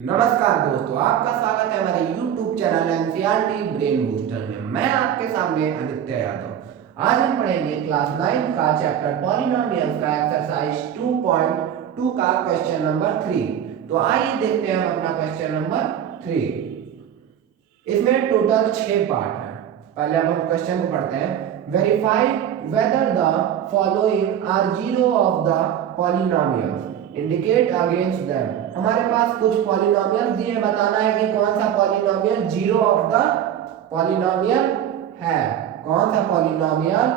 नमस्कार दोस्तों, आपका स्वागत है हमारे YouTube channel NCERT brain booster में। मैं आपके सामने आदित्य यादव। आज हम पढ़ेंगे क्लास 9 का चैप्टर पॉलिनोमियल्स का एक्सरसाइज 2.2 का क्वेश्चन नंबर 3। तो आइए देखते हैं हम अपना क्वेश्चन नंबर 3। इसमें टोटल 6 पार्ट है। पहले हम क्वेश्चन को पढ़ते हैं। Verify whether the following are zero of the polynomials, indicate against them. हमारे पास कुछ पॉलिनोमियल दिए, बताना है कि कौन सा polynomial zero of the polynomial है, कौन सा polynomial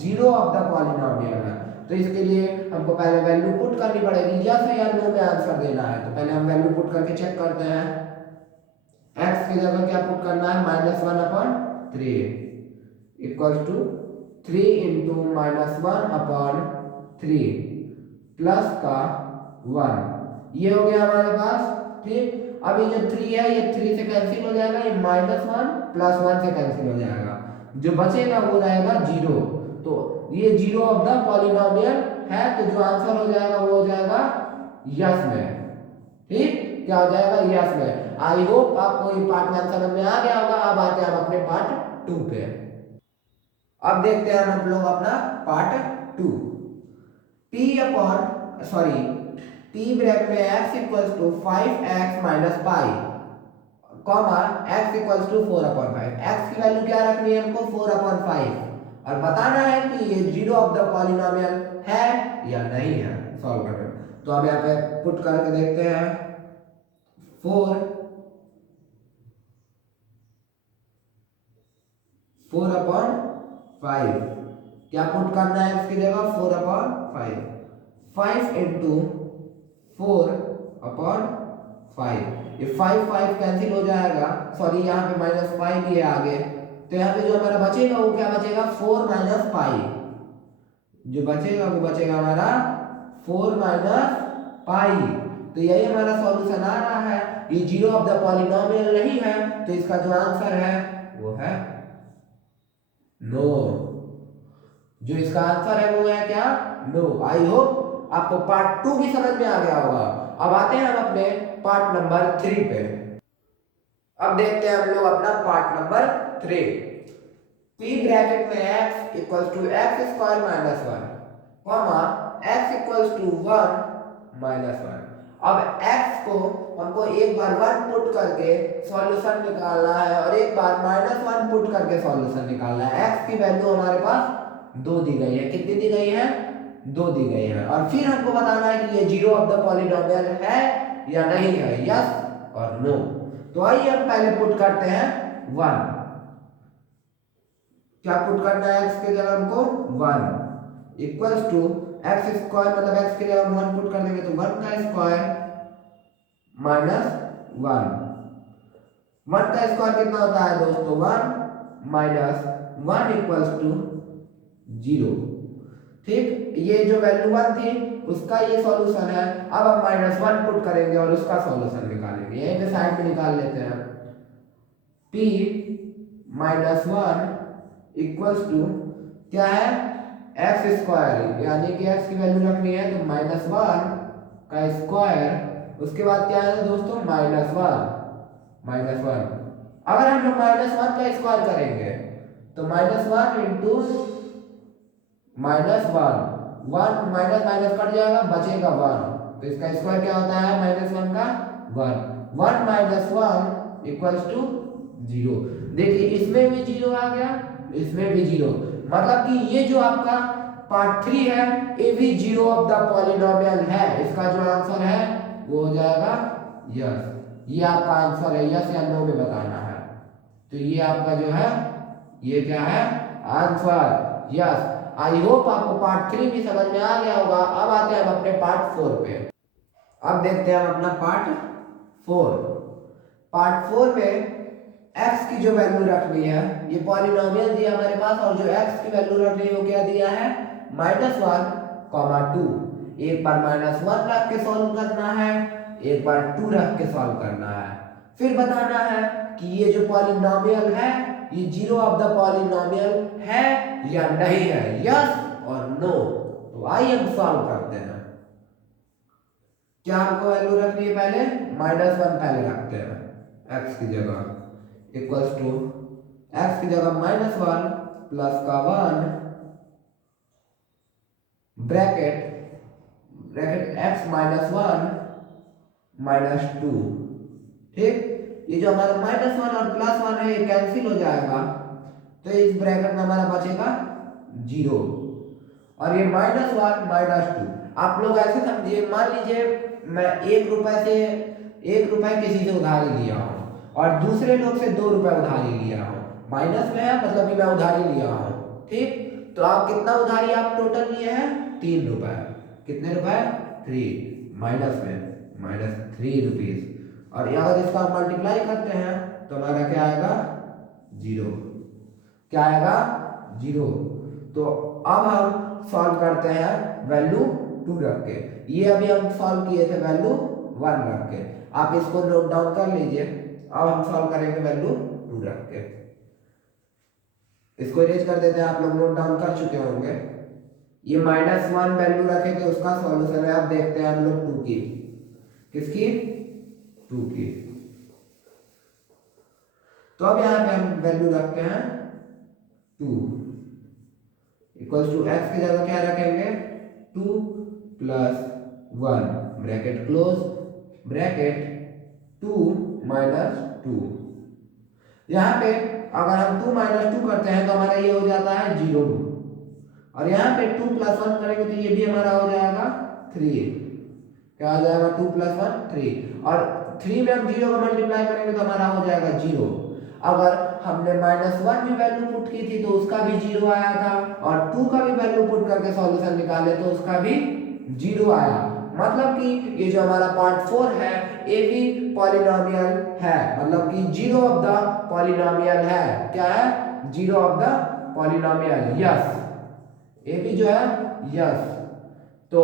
zero of the polynomial है। तो इसके लिए हमको पहले वैल्यू पुट करनी पड़ेगी, यस या नो में आंसर देना है। तो पहले हम वैल्यू पुट करके चेक करते हैं। x की जगह क्या पुट करना है, -1/3 इक्वल टू 3 इंटू -1/3 प्लस का 1, ये हो गया हमारे पास। ठीक, अब ये जो 3 है ये 3 से कैंसिल हो जाएगा, ये -1 प्लस 1 से कैंसिल हो जाएगा, जो बचेगा वो रहेगा 0। तो ये जीरो ऑफ द पॉलिनोमियल है, तो जो आंसर हो जाएगा वो हो जाएगा यस में। ठीक, क्या हो जाएगा, यस में। आई होप आपको ये पार्ट वन समझ में आ गया होगा। अब आते हैं हम अपने पार्ट 2 पे। अब देखते हैं हम लोग अपना पार्ट 2। p ब्रैकेट में x equals to 5x minus pi, comma x equals to 4/5। x की वैल्यू क्या रखनी है हमको, 4/5, और बताना है कि ये जीरो ऑफ द पॉलिनोमियल है या नहीं है। सॉल्व करना। तो अब यहाँ पे पुट करके देखते हैं। 4/5 क्या पुट करना है इसकी जगह, 4/5। 5 इंटू 4/5, ये 5 कैंसिल हो जाएगा। सॉरी, यहाँ पे -5 भी है आगे, तो यहाँ पे जो हमारा बचेगा वो क्या बचेगा, 4 माइनस पाई। जो बचेगा वो बचेगा हमारा 4 माइनस पाई। तो यही हमारा सॉल्यूशन आ रहा है। ये जीरो ऑफ द पॉलिनोमियल नहीं है, तो इसका जो आंसर है वो है नो। जो इसका आंसर है वो है क्या, नो। आई होप आपको पार्ट 2 भी समझ में आ गया होगा। अब आते हैं हम अपने पार्ट नंबर 3 पे। अब देखते हैं हम लोग अपना पार्ट नंबर 3। p ब्रैकेट में x equals to x square minus 1, comma x equals to 1 minus 1। अब x को हमको एक बार 1 पुट करके सॉल्यूशन निकालना है और एक बार -1 पुट करके सॉल्यूशन निकालना है। x की वैल्यू हमारे पास 2 दी गई है। कितनी दी गई है, 2 दी गई है। और फिर हमको बताना है कि ये जीरो ऑफ द पॉलिनोमियल है या नहीं है, यस और नो। तो आइए हम पहले पुट करते हैं 1। क्या पुट करना है, x की जगह हमको 1 इक्वल्स टू x स्क्वायर, मतलब x की जगह हम 1 पुट कर देंगे तो 1 का स्क्वायर माइनस 1 का स्क्वायर कितना होता है दोस्तों, 1 माइनस 1 इक्वल्स टू 0। ठीक, ये जो वैल्यू 1 थी उसका ये सॉल्यूशन है। अब हम -1 पुट करेंगे और उसका सॉल्यूशन निकालेंगे। यहीं पे साइड पे निकाल लेते हैं। p -1 इक्वल्स टू क्या है, एक्स स्क्वायर, यानी कि x की वैल्यू रखनी है तो -1 का स्क्वायर, उसके बाद क्या है दोस्तों, -1। अगर हम लोग -1 का स्क्वायर करेंगे तो -1 इंटू -1, 1 माइनस माइनस कट जाएगा, बचेगा 1। तो इसका स्क्वायर क्या होता है, -1 का 1 माइनस 1 इक्वल्स टू 0। देखिए इसमें भी 0 आ गया, इसमें भी 0, मतलब कि ये जो आपका पार्ट 3 है ये भी जीरो ऑफ द पॉलिनोमियल है। इसका जो आंसर है वो हो जाएगा यस। ये आपका आंसर है, यस या नो में बताना है। तो ये आपका जो है ये क्या है, आंसर यस। आई होप आपको पार्ट 3 भी समझ में आ गया होगा। अब आते हैं हम अपने पार्ट 4 पे। अब देखते हैं हम अपना पार्ट 4। पार्ट 4 में x की जो वैल्यू रखनी है, ये पॉलिनोमियल दिया हमारे पास, और जो x की वैल्यू रखनी है वो क्या दिया है, -1, 2। एक बार -1 रख के सॉल्व करना है, एक बार 2 रख के सॉल्व करना है। फिर बताना है कि ये जो पॉलिनोमियल है ये जीरो ऑफ द पॉलिनोमियल है या नहीं है, यस और नो। तो आइए हम सॉल्व करते हैं। क्या हमको वैल्यू रखनी है, पहले -1 पहले रखते हैं x की जगह इक्वल्स टू x की जगह -1 प्लस का 1 ब्रैकेट x -1 -2। ठीक, ये जो हमारा -1 और +1 है ये कैंसिल हो जाएगा, तो इस ब्रैकेट में हमारा बचेगा 0 और ये -1 -2। आप लोग ऐसे समझिए, मान लीजिए मैं 1 रुपए किसी से उधारी लिया हूँ और दूसरे लोग से 2 रुपए उधारी लिया हूँ, माइनस में है मतलब कि मैं उधारी लिया हूँ। ठीक, तो आप कितना उधारी आप टोटल लिए हैं? 3 रुपए। कितने रुपए? 3, माइनस में -3 रुपीज। और अगर इसका मल्टीप्लाई करते हैं तो हमारा क्या आएगा? 0। क्या आएगा? 0। तो अब हम सॉल्व करते हैं वैल्यू 2 रख के। ये अभी हम सॉल्व किए थे वैल्यू 1 रख के, आप इसको नोट डाउन कर लीजिए। अब हम सॉल्व करेंगे वैल्यू 2 रख के। इसको इरेज कर देते हैं, आप लोग नोट डाउन कर चुके होंगे। ये -1 वैल्यू रखे थे उसका सॉल्यूशन है। अब देखते हैं हम लोग 2 की। किसकी? 2 की। तो अब यहाँ पे हम वैल्यू रखते हैं 2 इक्वल्स टू x की जगह क्या रखेंगे? 2 + 1 ब्रैकेट क्लोज ब्रैकेट 2 - 2। यहाँ पे अगर हम 2 - 2 करते हैं तो हमारा ये हो जाता है 0 और यहाँ पे 2 + 1 करेंगे तो ये भी हमारा हो जाएगा 3। क्या हो जाएगा? 2 + 1 3 और 3 में हम 0 को मल्टीप्लाई करेंगे तो हमारा हो जाएगा 0। अगर हमने -1 भी वैल्यू पुट की थी तो उसका भी 0 आया था और 2 का भी वैल्यू पुट करके सॉल्यूशन निकाले तो उसका भी 0 आया। मतलब कि ये जो हमारा पार्ट 4 है ये भी पॉलिनोमियल है, मतलब कि 0 ऑफ द पॉलिनोमियल है। क्या है? 0 ऑफ द पॉलिनोमियल। यस, ये भी जो है यस। तो